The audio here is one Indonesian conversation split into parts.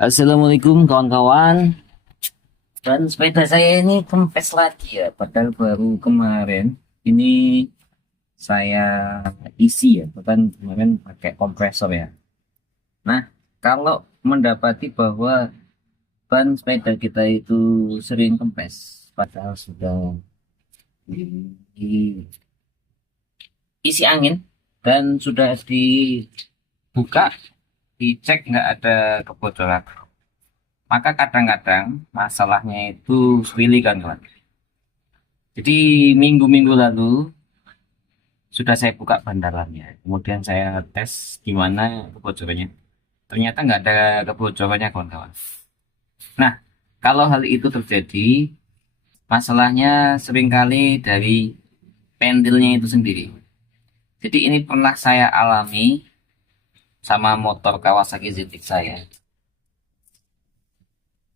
Assalamualaikum kawan-kawan. Dan sepeda saya ini kempes lagi ya. Padahal baru kemarin ini saya isi ya. Bahkan kemarin pakai kompresor ya. Nah, kalau mendapati bahwa ban sepeda kita itu sering kempes, padahal sudah diisi angin dan sudah dibuka, dicek nggak ada kebocoran. Maka kadang-kadang masalahnya itu sepele kan, kawan. Jadi minggu-minggu lalu sudah saya buka bandalannya. Kemudian saya tes gimana kebocorannya. Ternyata nggak ada kebocorannya, kawan-kawan. Nah, kalau hal itu terjadi, masalahnya seringkali dari pentilnya itu sendiri. Jadi ini pernah saya alami sama motor Kawasaki ZX saya.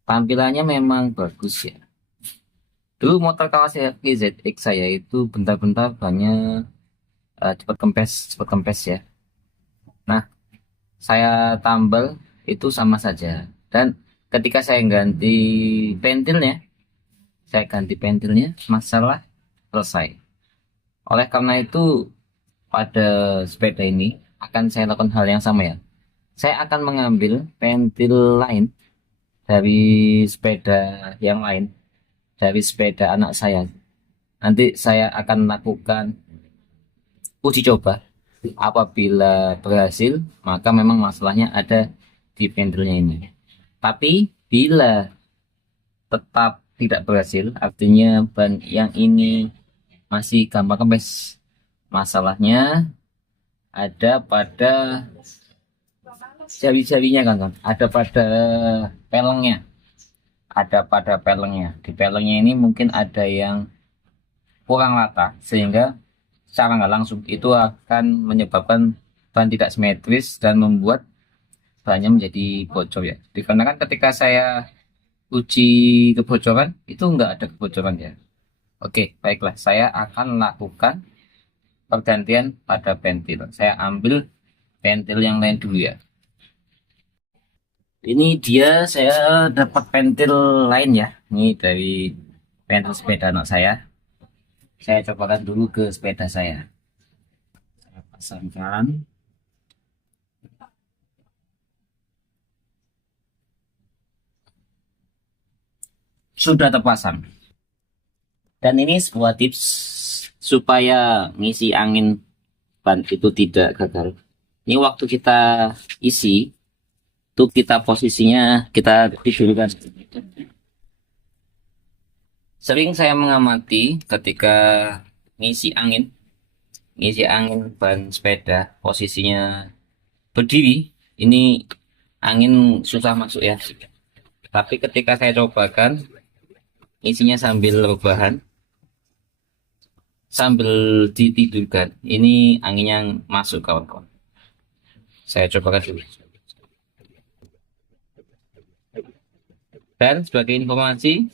Tampilannya memang bagus ya. Dulu motor Kawasaki ZX saya itu bentar-bentar banyak cepat kempes ya. Nah, saya tambal itu sama saja. Dan ketika saya ganti pentilnya, masalah selesai. Oleh karena itu, pada sepeda ini akan saya lakukan hal yang sama ya. Saya akan mengambil pentil lain dari sepeda yang lain, dari sepeda anak saya. Nanti saya akan lakukan uji coba. Apabila berhasil, maka memang masalahnya ada di pentilnya ini. Tapi bila tetap tidak berhasil, artinya ban yang ini masih gampang kempes. Masalahnya ada pada jari-jarinya kan, kan? Ada pada pelengnya. Ada pada pelengnya. Di pelengnya ini mungkin ada yang kurang rata sehingga secara nggak langsung itu akan menyebabkan ban tidak simetris dan membuat bannya menjadi bocor ya. Dikarenakan ketika saya uji kebocoran itu nggak ada kebocoran ya. Oke, baiklah. Saya akan lakukan pergantian pada pentil. Saya ambil pentil yang lain dulu ya. Ini dia saya dapat pentil lain ya. Ini dari pentil sepeda anak saya. Saya cobakan dulu ke sepeda saya. Saya pasangkan. Sudah terpasang. Dan ini sebuah tips supaya ngisi angin ban itu tidak gagal. Ini waktu kita isi, itu kita posisinya kita tidurkan. Sering saya mengamati ketika ngisi angin ban sepeda, posisinya berdiri, ini angin susah masuk ya. Tapi ketika saya cobakan, isinya sambil rebahan, sambil ditidurkan, ini anginnya masuk kawan-kawan. Saya cobakan dulu. Dan sebagai informasi,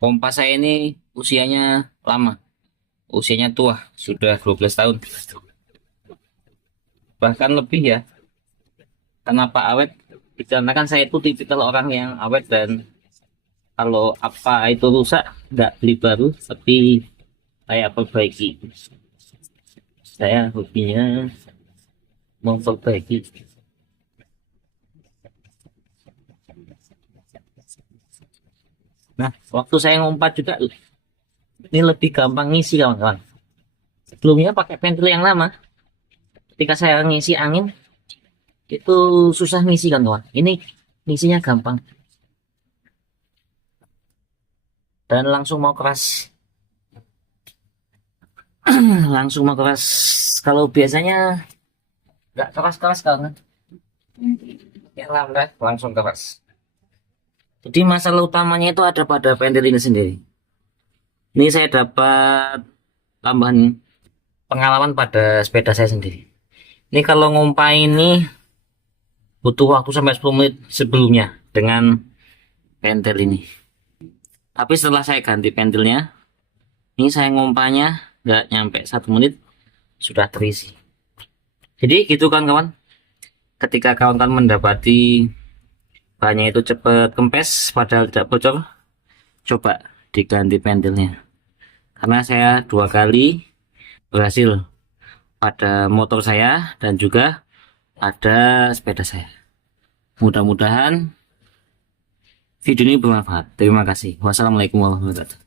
pompa saya ini usianya lama. Usianya tua, sudah 12 tahun. Bahkan lebih ya. Kenapa awet? Dikarenakan saya itu tipikal orang yang awet dan kalau apa itu rusak, nggak beli baru, tapi saya perbaiki. Saya hobinya memperbaiki. Nah, waktu saya ngumpat juga, ini lebih gampang ngisi kawan-kawan. Sebelumnya pakai pentil yang lama, ketika saya ngisi angin, itu susah ngisi kan kawan. Ini ngisinya gampang. Dan langsung mau keras. Langsung mau keras. Kalau biasanya nggak keras-keras kan. Ya lambat, langsung keras. Jadi masalah utamanya itu ada pada pentil ini sendiri. Ini saya dapat tambahan pengalaman pada sepeda saya sendiri. Ini kalau ngumpai ini butuh waktu sampai 10 menit sebelumnya dengan pentil ini. Tapi setelah saya ganti pentilnya, ini saya ngumpanya nggak nyampe 1 menit sudah terisi. Jadi gitu kan kawan. ketika kawan-kawan mendapati bahannya itu cepat kempes padahal tidak bocor, coba diganti pentilnya. Karena saya 2 kali berhasil pada motor saya dan juga pada sepeda saya. Mudah-mudahan video ini bermanfaat. Terima kasih. Wassalamualaikum warahmatullahi wabarakatuh.